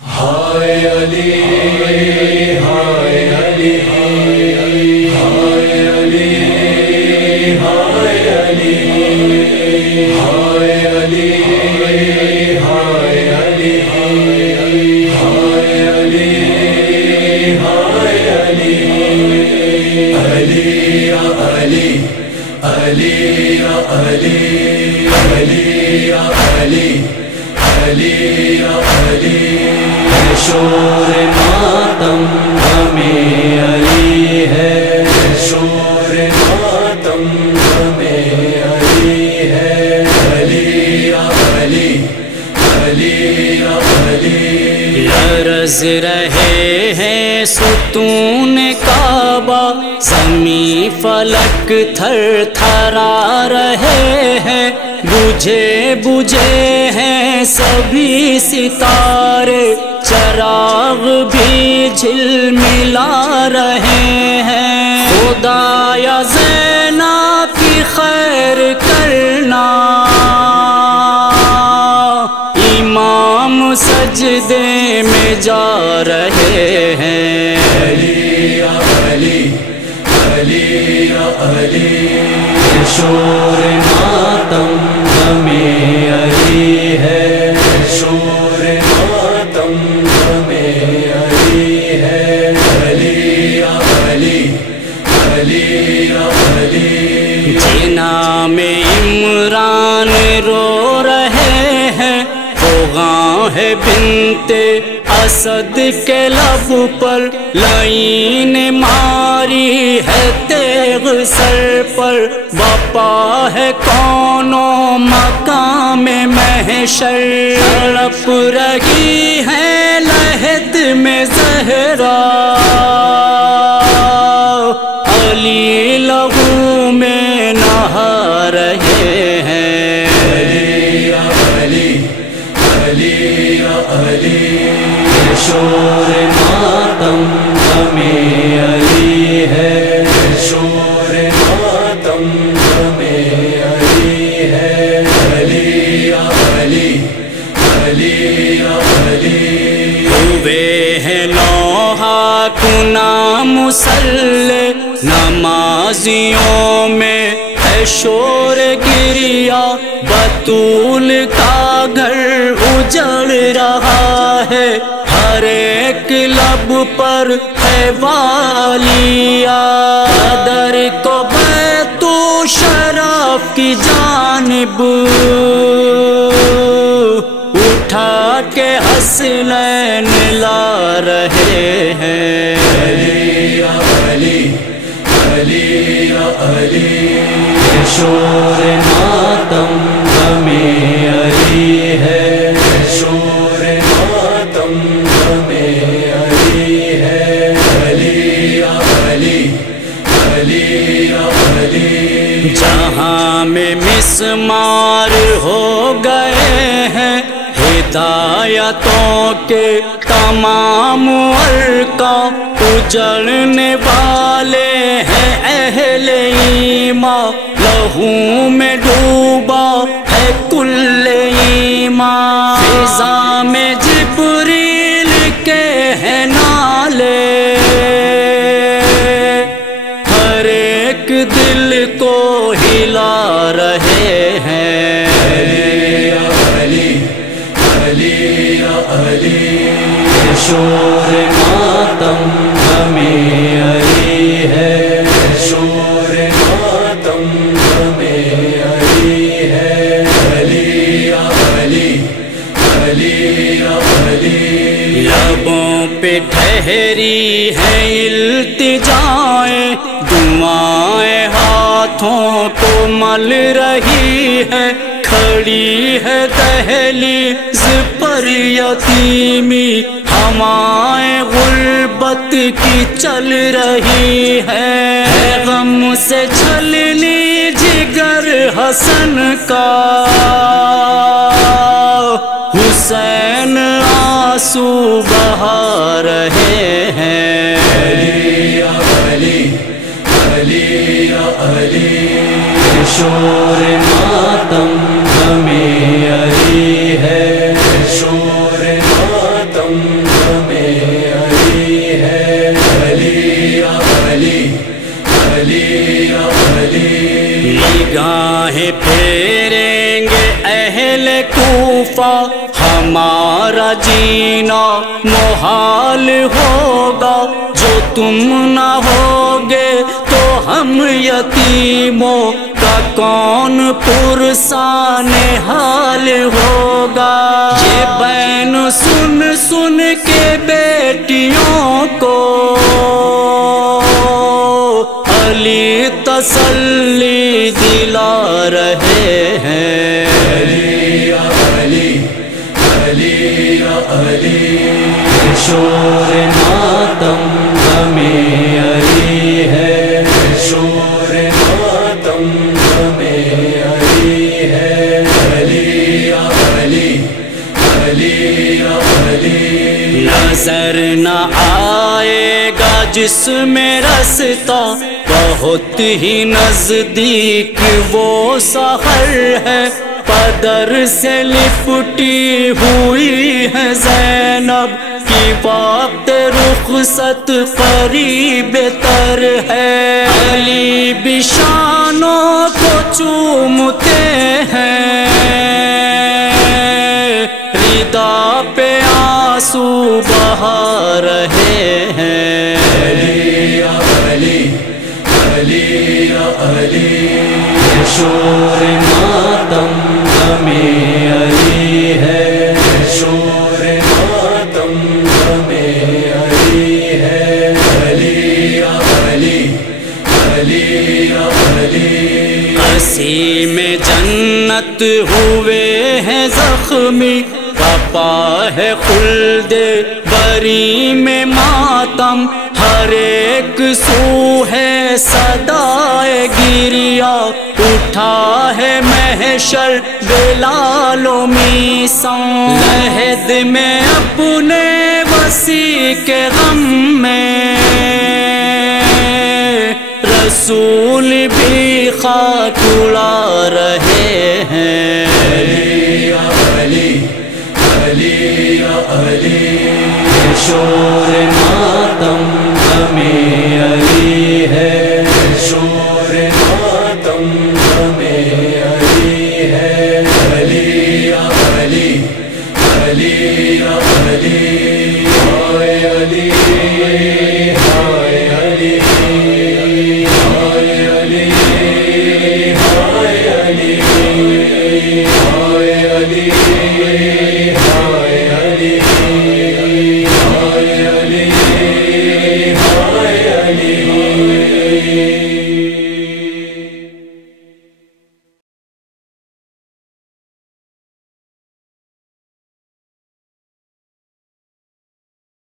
ہائے علی ہائے علی ہائے علی ہائے علی ہائے علی ہائے علی ہائے علی ہائے علی علی یا علی علی یا علی علی یا علی علی یا علی شور ماتم ہمیں علی ہے شور ماتم ہمیں علی ہے علی یا علی علی یا علی لرز رہے ہیں ستون کعبہ زمین فلک تھر تھرا رہے ہیں بجھے بجھے ہیں سبھی ستارے چراغ بھی جھلملا رہے ہیں خدایا زینب کی خیر کرنا امام سجدے میں جا رہے ہیں علی یا علی علی یا علی شور ماتم ہمیں علی ہے شور ماتم ہمیں علی ہے علی یا علی علی یا علی جنا میں عمران رو رہے ہیں فغاں ہے بنت اسد کے لب پر لعین ماری ہے تیغ سر پر بپا ہے کونوں مقام محشر تڑپ رہی ہے لحد میں زہرا علی لہو میں نہا رہے ہیں علی یا علی علی یا علی شور ماتم ہمیں علی ہے شور ماتم ہمیں علی ہے علی یا علی علی یا علی ہوئے ہیں نوحہ کنا مسلح نمازیوں میں ہے شور گریا بطول کا گھر اجڑ رہا ہے ہر ایک لب پر ہے والیا در کو بیت شرف کی جانب اٹھا کے حسنین لا رہے ہیں علی یا علی علی یا علی شور ماتم ہمیں علی ہے شور ماتم ہمیں علی ہے علی یا علی علی یا علی جہاں میں مسمار ہو گئے ہیں ہدایتوں کے تمام ارکان اجڑنے والے ہیں اہل ایمان لہو میں ڈوبا ہے کل ایمان فضا میں جبریل کے ہیں نالے ہر ایک دل کو ہلا رہے ہیں علی یا علی علی یا علی شور ماتم ہمیں علی ہے شور ماتم ہمیں علی ہے علی یا علی علی یا علی لبوں پہ ٹھہری ہے التجائیں دعائیں ہاتھوں کو مل رہی ہے کھڑی ہے دہلیز پر یتیمی ہوائیں غربت کی چل رہی ہے غم سے چھلنی جگر حسن کا حسین آنسو بہا رہے ہیں علی یا علی علی یا علی شور ماتم ہمیں علی ہے شور ماتم نگاہیں پھیریں گے اہل کوفہ، ہمارا جینا محال ہوگا، جو تم نہ ہوگے تو ہم یتیموں کا کون پرسان حال ہوگا۔ یہ بین سن سن کے بیٹیوں کو علی تسلی دلا رہے ہیں۔ علی یا علی، علی یا علی، شور ماتم ہمیں علی ہے، شور ماتم ہمیں علی ہے۔ علی یا علی، علی یا علی، نظر نہ آئے گا جس میں رستہ، بہت ہی نزدیک وہ سحر ہے، پدر سے لپٹی ہوئی ہے زینب کی وقت رخصت قریب تر ہے۔ علی بشانوں کو چومتے ہیں، ردا پہ آنسو بہا رہے ہیں۔ علی یا علی، علی یا علی، شور ماتم ہمیں علی ہے، شور ماتم ہمیں علی ہے۔ علی یا علی، علی یا علی، قصیم جنت ہوئے ہیں زخمی، کپا ہے خلد بری میں ماتم، ہر ایک سو ہے صدائے گریا، اٹھا ہے محشر بلال و میثاق، لحد میں اپنے وسیع کے غم میں رسول بھی خاک اڑا رہے ہیں۔ علی یا علی، علی یا علی، شور ماتم